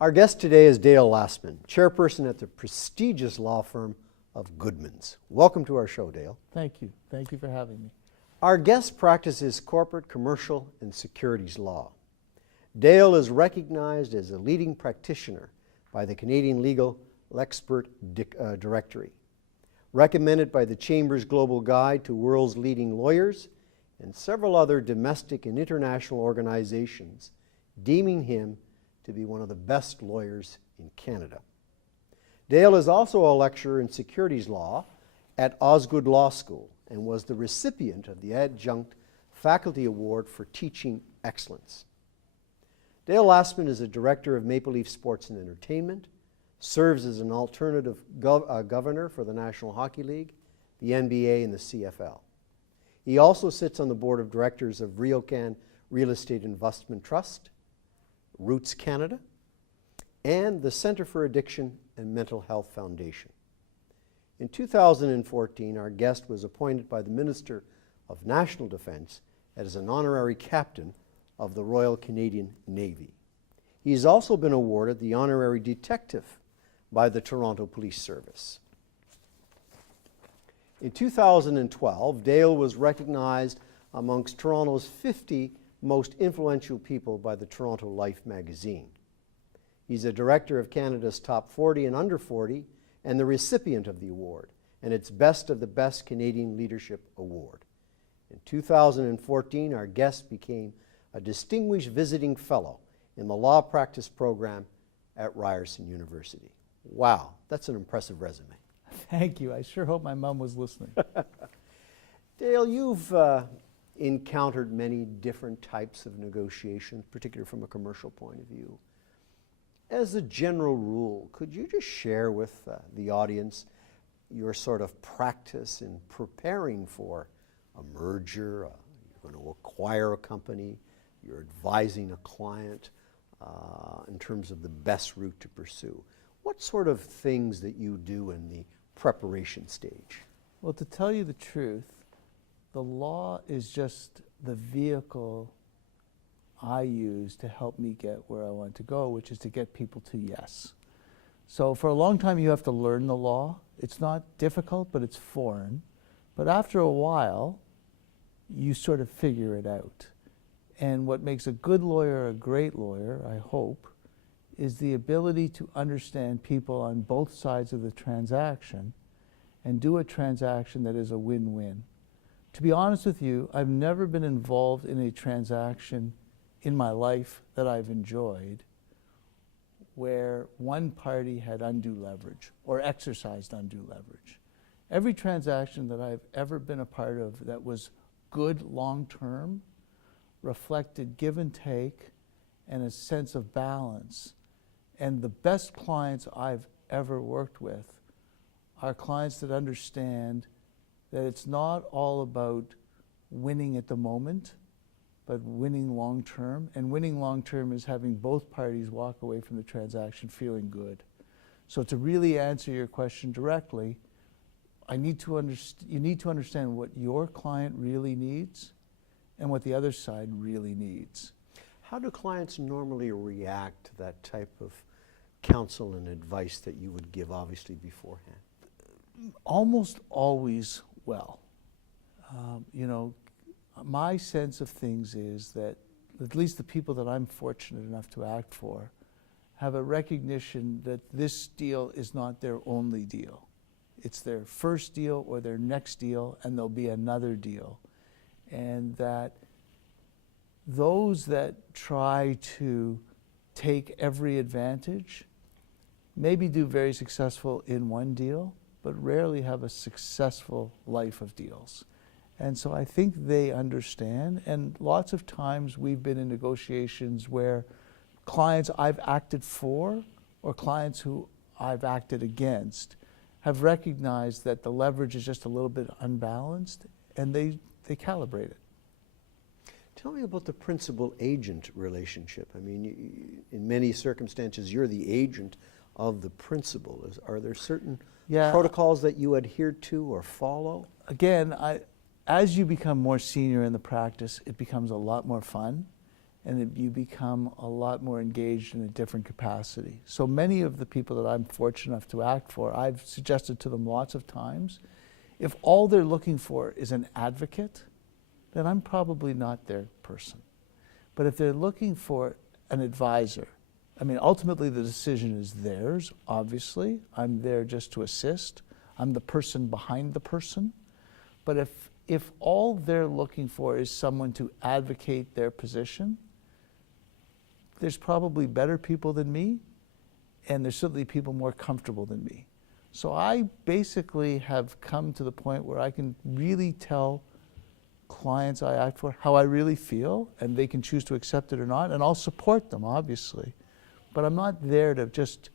Our guest today is Dale Lastman, chairperson at the prestigious law firm of Goodmans. Welcome to our show, Dale. Thank you. Thank you for having me. Our guest practices corporate, commercial, and securities law. Dale is recognized as a leading practitioner by the Canadian Legal Expert Directory, recommended by the Chamber's Global Guide to World's Leading Lawyers and several other domestic and international organizations, deeming him to be one of the best lawyers in Canada. Dale is also a lecturer in securities law at Osgoode Law School and was the recipient of the Adjunct Faculty Award for Teaching Excellence. Dale Lastman is a director of Maple Leaf Sports and Entertainment, serves as an alternative governor for the National Hockey League, the NBA, and the CFL. He also sits on the board of directors of RioCan Real Estate Investment Trust, Roots Canada, and the Centre for Addiction and Mental Health Foundation. In 2014, our guest was appointed by the Minister of National Defence as an honorary captain of the Royal Canadian Navy. He has also been awarded the honorary detective by the Toronto Police Service. In 2012, Dale was recognized amongst Toronto's 50 most influential people by the Toronto Life magazine. He's a director of Canada's Top 40 and Under 40 and the recipient of the award and its Best of the Best Canadian Leadership Award. In 2014, our guest became a distinguished visiting fellow in the law practice program at Ryerson University. Wow, that's an impressive resume. Thank you. I sure hope my mom was listening. Dale, you've encountered many different types of negotiations, particularly from a commercial point of view. As a general rule, could you just share with the audience your sort of practice in preparing for a merger, you're going to acquire a company, you're advising a client in terms of the best route to pursue? What sort of things that you do in the preparation stage? Well, to tell you the truth, the law is just the vehicle I use to help me get where I want to go, which is to get people to yes. So for a long time you have to learn the law. It's not difficult, but it's foreign. But after a while, you sort of figure it out. And what makes a good lawyer a great lawyer, I hope, is the ability to understand people on both sides of the transaction and do a transaction that is a win-win. To be honest with you, I've never been involved in a transaction in my life that I've enjoyed where one party had undue leverage or exercised undue leverage. Every transaction that I've ever been a part of that was good long-term reflected give and take and a sense of balance. And the best clients I've ever worked with are clients that understand that it's not all about winning at the moment, but winning long term. And winning long term is having both parties walk away from the transaction feeling good. So to really answer your question directly, you need to understand what your client really needs and what the other side really needs. How do clients normally react to that type of counsel and advice that you would give, obviously, beforehand? Almost always well. My sense of things is that at least the people that I'm fortunate enough to act for have a recognition that this deal is not their only deal. It's their first deal or their next deal, and there'll be another deal. And that those that try to take every advantage maybe do very successful in one deal, but rarely have a successful life of deals. And so I think they understand, and lots of times we've been in negotiations where clients I've acted for or clients who I've acted against have recognized that the leverage is just a little bit unbalanced, and they calibrate it. Tell me about the principal-agent relationship. I mean, in many circumstances, you're the agent of the principal. Are there certain protocols that you adhere to or follow? Again, as you become more senior in the practice, it becomes a lot more fun. and you become a lot more engaged in a different capacity. So many of the people that I'm fortunate enough to act for, I've suggested to them lots of times, if all they're looking for is an advocate, then I'm probably not their person. But if they're looking for an advisor, I mean, ultimately the decision is theirs, obviously. I'm there just to assist. I'm the person behind the person. But if all they're looking for is someone to advocate their position, there's probably better people than me, and there's certainly people more comfortable than me. So I basically have come to the point where I can really tell clients I act for how I really feel, and they can choose to accept it or not, and I'll support them, obviously. But I'm not there to just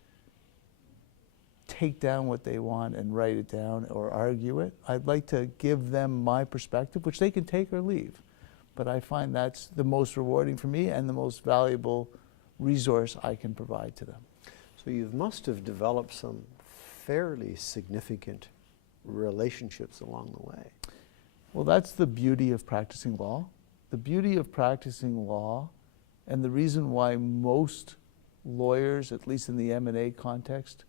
take down what they want and write it down or argue it. I'd like to give them my perspective, which they can take or leave. But I find that's the most rewarding for me and the most valuable resource I can provide to them. So you must have developed some fairly significant relationships along the way. Well, that's the beauty of practicing law. The beauty of practicing law, and the reason why most lawyers, at least in the M&A context,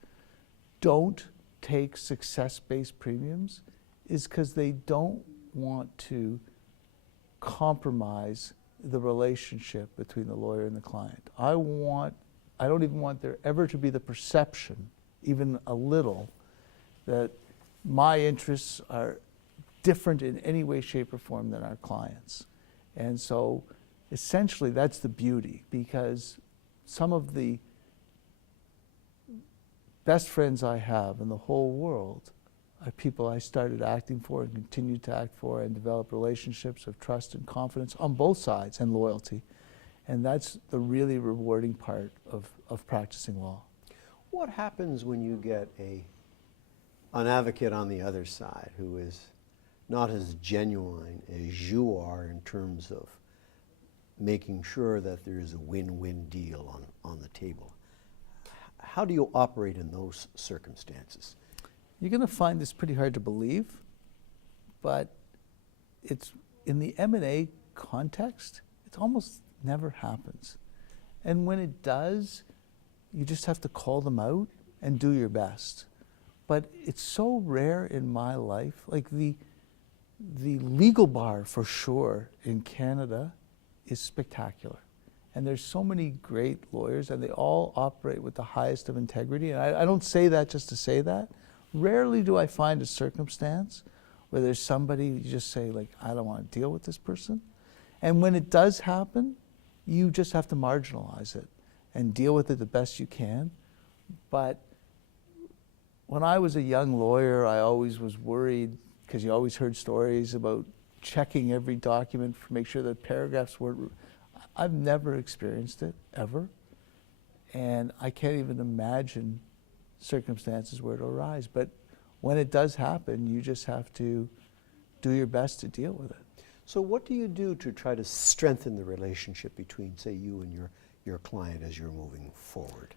don't take success-based premiums, is because they don't want to compromise the relationship between the lawyer and the client. I don't even want there ever to be the perception, even a little, that my interests are different in any way, shape, or form than our clients. And so essentially that's the beauty, because some of the best friends I have in the whole world are people I started acting for and continue to act for and develop relationships of trust and confidence on both sides, and loyalty. And that's the really rewarding part of practicing law. What happens when you get an advocate on the other side who is not as genuine as you are in terms of making sure that there is a win-win deal on the table? How do you operate in those circumstances? You're going to find this pretty hard to believe, but it's in the M&A context, it almost never happens. And when it does, you just have to call them out and do your best. But it's so rare in my life. Like the legal bar, for sure, in Canada is spectacular. And there's so many great lawyers, and they all operate with the highest of integrity. And I don't say that just to say that. Rarely do I find a circumstance where there's somebody you just say, like, I don't want to deal with this person. And when it does happen, you just have to marginalize it and deal with it the best you can. But when I was a young lawyer, I always was worried, because you always heard stories about checking every document to make sure that paragraphs weren't. I've never experienced it, ever. And I can't even imagine circumstances where it'll arise. But when it does happen, you just have to do your best to deal with it. So what do you do to try to strengthen the relationship between, say, you and your client as you're moving forward?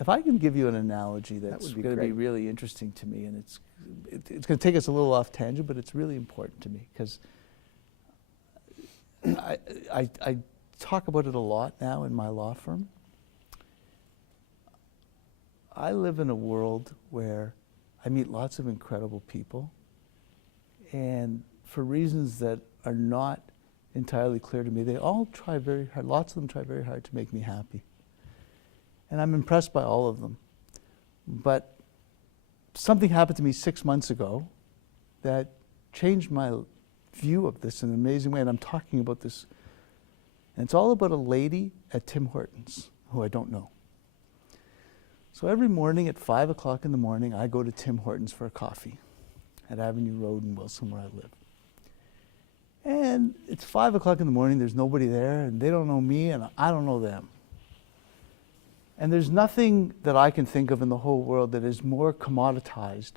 If I can give you an analogy that's going to be really interesting to me, and it's going to take us a little off tangent, but it's really important to me, because I talk about it a lot now in my law firm. I live in a world where I meet lots of incredible people, and for reasons that are not entirely clear to me, they all try very hard, lots of them try very hard to make me happy. And I'm impressed by all of them. But something happened to me 6 months ago that changed my view of this in an amazing way, and I'm talking about this. And it's all about a lady at Tim Hortons, who I don't know. So every morning at 5 o'clock in the morning, I go to Tim Hortons for a coffee at Avenue Road in Wilson, where I live. And it's 5 o'clock in the morning, there's nobody there, and they don't know me, and I don't know them. And there's nothing that I can think of in the whole world that is more commoditized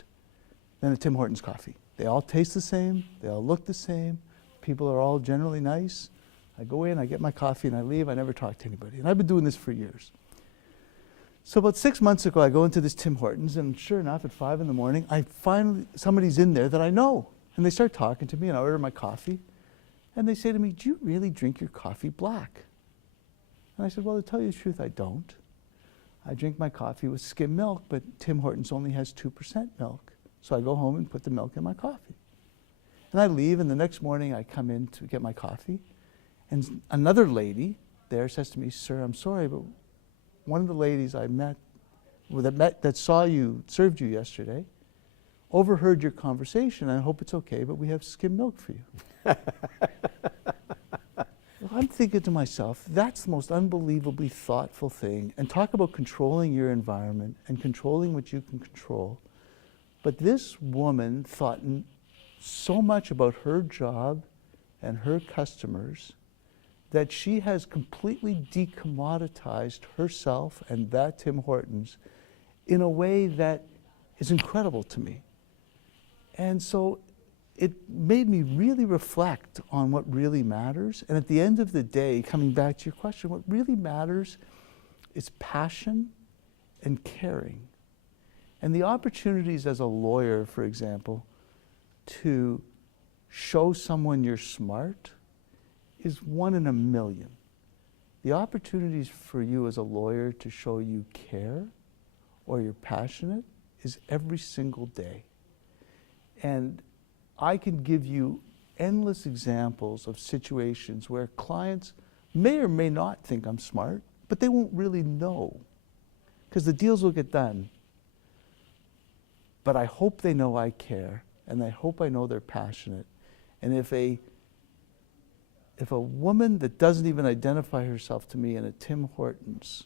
than a Tim Hortons coffee. They all taste the same, they all look the same, people are all generally nice. I go in, I get my coffee, and I leave. I never talk to anybody. And I've been doing this for years. So about 6 months ago, I go into this Tim Hortons, and sure enough, at 5 in the morning, somebody's in there that I know. And they start talking to me, and I order my coffee. And they say to me, "Do you really drink your coffee black?" And I said, well, to tell you the truth, I don't. I drink my coffee with skim milk, but Tim Hortons only has 2% milk. So I go home and put the milk in my coffee. And I leave, and the next morning I come in to get my coffee, and another lady there says to me, sir, I'm sorry, but one of the ladies I met, that saw you, served you yesterday, overheard your conversation. I hope it's okay, but we have skim milk for you. Well, I'm thinking to myself, that's the most unbelievably thoughtful thing. And talk about controlling your environment and controlling what you can control. But this woman thought so much about her job and her customers that she has completely decommoditized herself and that Tim Hortons in a way that is incredible to me. And so it made me really reflect on what really matters. And at the end of the day, coming back to your question, what really matters is passion and caring. And the opportunities as a lawyer, for example, to show someone you're smart is 1 in a million. The opportunities for you as a lawyer to show you care or you're passionate is every single day. And I can give you endless examples of situations where clients may or may not think I'm smart, but they won't really know, because the deals will get done. But I hope they know I care, and I hope I know they're passionate. And if a woman that doesn't even identify herself to me in a Tim Hortons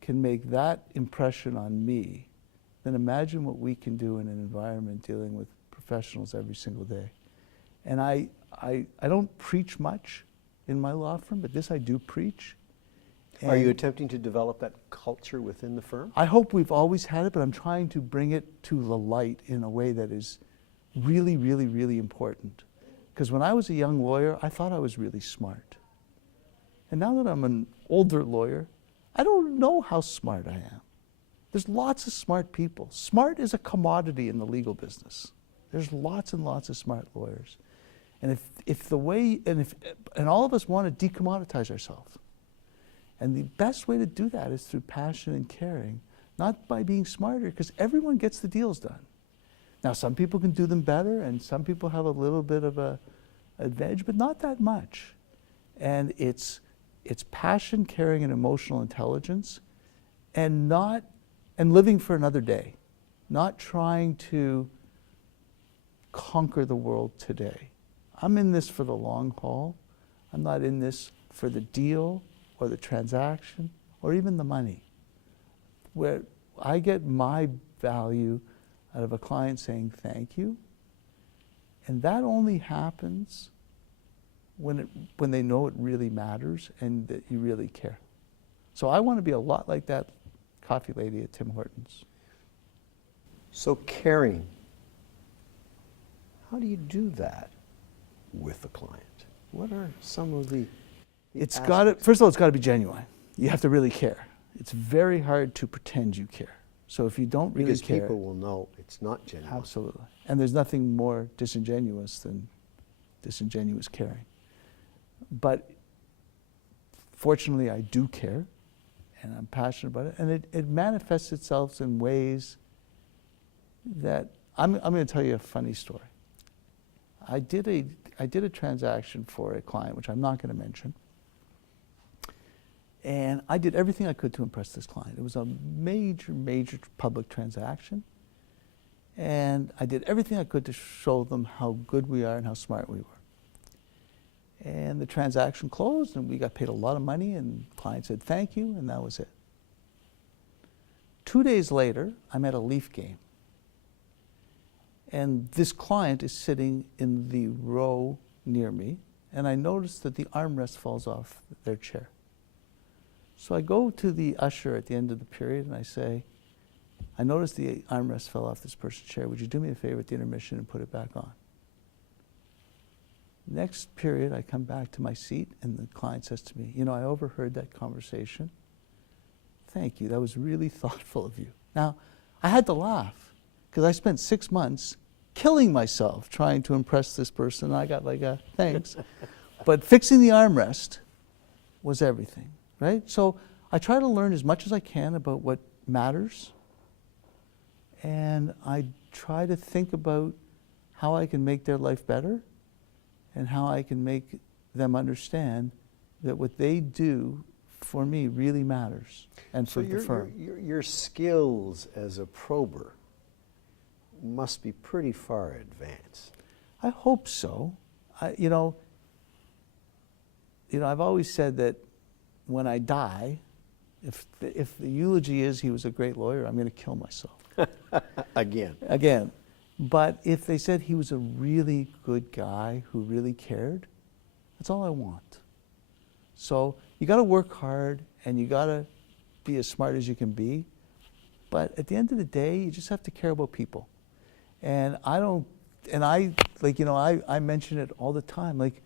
can make that impression on me, then imagine what we can do in an environment dealing with professionals every single day. And I don't preach much in my law firm, but this I do preach. Are you attempting to develop that culture within the firm? I hope we've always had it, but I'm trying to bring it to the light in a way that is really, really, really important. Because when I was a young lawyer, I thought I was really smart. And now that I'm an older lawyer, I don't know how smart I am. There's lots of smart people. Smart is a commodity in the legal business. There's lots and lots of smart lawyers. And and all of us want to decommoditize ourselves. And the best way to do that is through passion and caring, not by being smarter, because everyone gets the deals done. Now, some people can do them better, and some people have a little bit of an advantage, but not that much. And it's passion, caring, and emotional intelligence, and living for another day, not trying to conquer the world today. I'm in this for the long haul. I'm not in this for the deal or the transaction or even the money. Where I get my value out of a client saying thank you, and that only happens when they know it really matters and that you really care. So I want to be a lot like that coffee lady at Tim Hortons. So caring, how do you do that with the client? What are some of the First of all, it's got to be genuine. You have to really care. It's very hard to pretend you care. So if you don't really because care, people will know it's not genuine. Absolutely. And there's nothing more disingenuous than disingenuous caring. But fortunately, I do care, and I'm passionate about it, and it manifests itself in ways that I'm going to tell you a funny story. I did a transaction for a client, which I'm not going to mention, and I did everything I could to impress this client. It was a major, major public transaction, and I did everything I could to show them how good we are and how smart we were. And the transaction closed, and we got paid a lot of money, and the client said thank you, and that was it. 2 days later, I'm at a Leaf game, and this client is sitting in the row near me, and I notice that the armrest falls off their chair. So I go to the usher at the end of the period, and I say, I noticed the armrest fell off this person's chair. Would you do me a favor at the intermission and put it back on? Next period, I come back to my seat, and the client says to me, I overheard that conversation. Thank you. That was really thoughtful of you. Now, I had to laugh, because I spent 6 months killing myself trying to impress this person. I got like a thanks. But fixing the armrest was everything. right? So I try to learn as much as I can about what matters, and I try to think about how I can make their life better and how I can make them understand that what they do for me really matters and for the firm. Your skills as a prober must be pretty far advanced. I hope so. You know, I've always said that when I die, if the eulogy is he was a great lawyer, I'm going to kill myself. Again. But if they said he was a really good guy who really cared, that's all I want. So you got to work hard and you got to be as smart as you can be. But at the end of the day, you just have to care about people. And I mention it all the time. Like,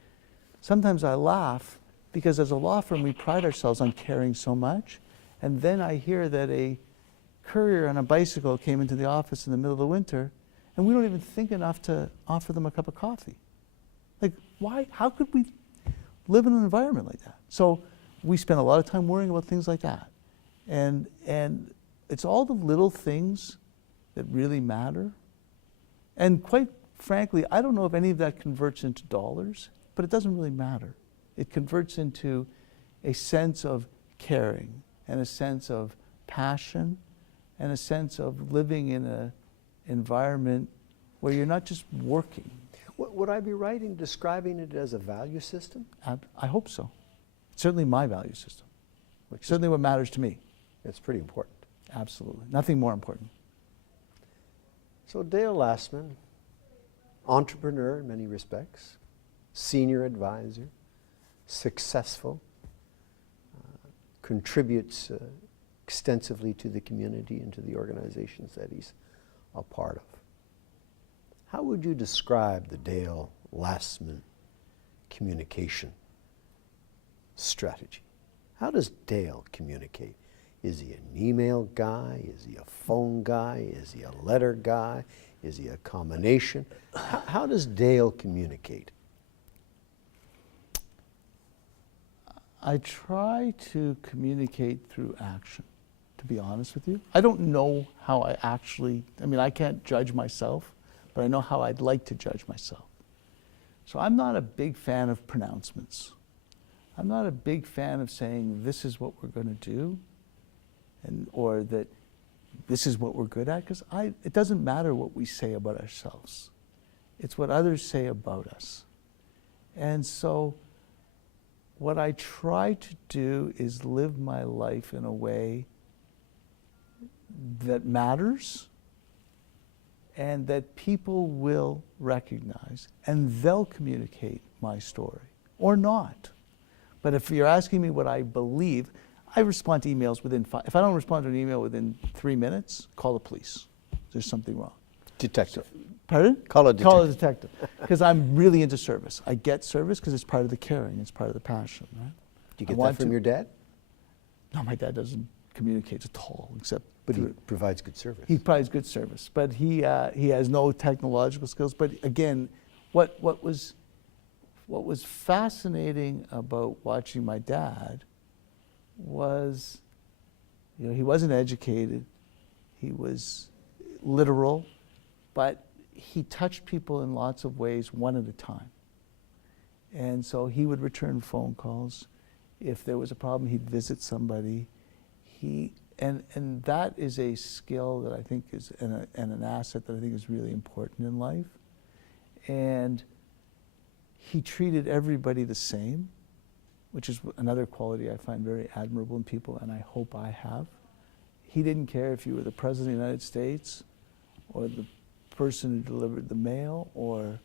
sometimes I laugh because as a law firm, we pride ourselves on caring so much. And then I hear that a courier on a bicycle came into the office in the middle of the winter, and we don't even think enough to offer them a cup of coffee. Like, why? How could we live in an environment like that? So we spend a lot of time worrying about things like that. And it's all the little things that really matter. And quite frankly, I don't know if any of that converts into dollars, but it doesn't really matter. It converts into a sense of caring and a sense of passion and a sense of living in an environment where you're not just working. Would I be right in describing it as a value system? I hope so. It's certainly my value system. Certainly what matters to me. It's pretty important. Absolutely. Nothing more important. So Dale Lastman, entrepreneur in many respects, senior advisor, successful, contributes extensively to the community and to the organizations that he's a part of. How would you describe the Dale Lastman communication strategy? How does Dale communicate? Is he an email guy? Is he a phone guy? Is he a letter guy? Is he a combination? How does Dale communicate? I try to communicate through action, to be honest with you. I don't know how I can't judge myself, but I know how I'd like to judge myself. So I'm not a big fan of pronouncements. I'm not a big fan of saying this is what we're going to do, or that this is what we're good at, because it doesn't matter what we say about ourselves. It's what others say about us. And so what I try to do is live my life in a way that matters and that people will recognize, and they'll communicate my story, or not. But if you're asking me what I believe, I respond to emails within 5. If I don't respond to an email within 3 minutes, call the police. There's something wrong. Detective. Pardon? Call a detective. Call a detective. Because I'm really into service. I get service because it's part of the caring. It's part of the passion. Right? Do you get that from your dad? No, my dad doesn't communicate at all, except. But he provides good service. He provides good service, but he has no technological skills. But again, what was fascinating about watching my dad was, he wasn't educated, he was literal, but he touched people in lots of ways, one at a time. And so he would return phone calls. If there was a problem, he'd visit somebody. And that is a skill that I think is, and an asset that I think is really important in life. And he treated everybody the same, which is another quality I find very admirable in people, and I hope I have. He didn't care if you were the President of the United States or the person who delivered the mail or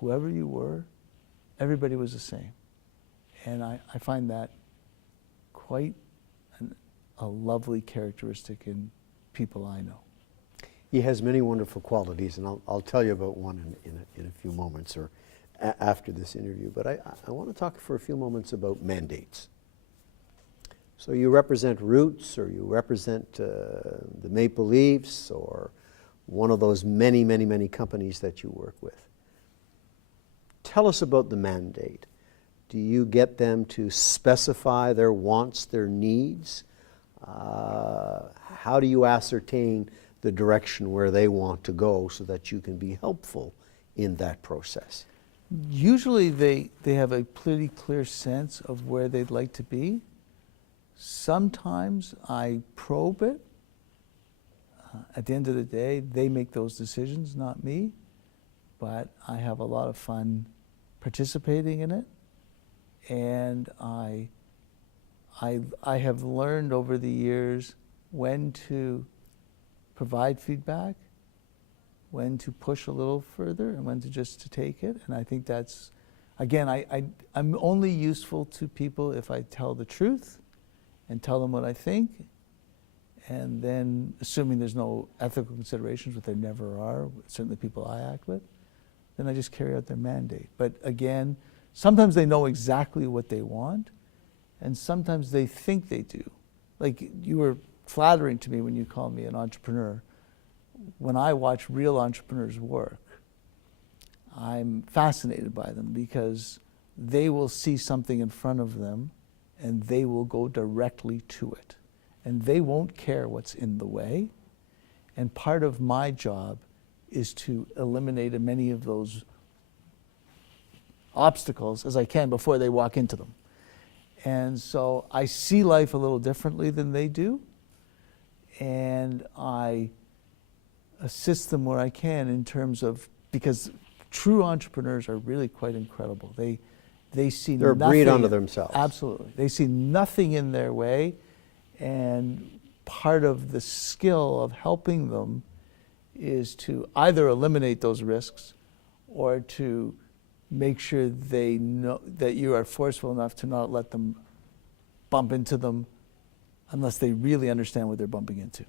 whoever you were, everybody was the same. And I find that quite a lovely characteristic in people I know. He has many wonderful qualities, and I'll tell you about one in a few moments or after this interview. But I want to talk for a few moments about mandates. So you represent Roots, or you represent the Maple Leafs, or one of those many, many, many companies that you work with. Tell us about the mandate. Do you get them to specify their wants, their needs? How do you ascertain the direction where they want to go so that you can be helpful in that process? Usually they have a pretty clear sense of where they'd like to be. Sometimes I probe it. At the end of the day, they make those decisions, not me. But I have a lot of fun participating in it. And I have learned over the years when to provide feedback, when to push a little further, and when to just to take it. And I think that's, again, I'm only useful to people if I tell the truth and tell them what I think. And then, assuming there's no ethical considerations, which there never are, certainly people I act with, then I just carry out their mandate. But again, sometimes they know exactly what they want, and sometimes they think they do. Like, you were flattering to me when you called me an entrepreneur. When I watch real entrepreneurs work, I'm fascinated by them because they will see something in front of them and they will go directly to it. And they won't care what's in the way. And part of my job is to eliminate as many of those obstacles as I can before they walk into them. And so I see life a little differently than they do, and I assist them where I can in terms of, because true entrepreneurs are really quite incredible. They see They're nothing. a breed unto themselves. Absolutely. They see nothing in their way, and part of the skill of helping them is to either eliminate those risks or to make sure they know that you are forceful enough to not let them bump into them unless they really understand what they're bumping into.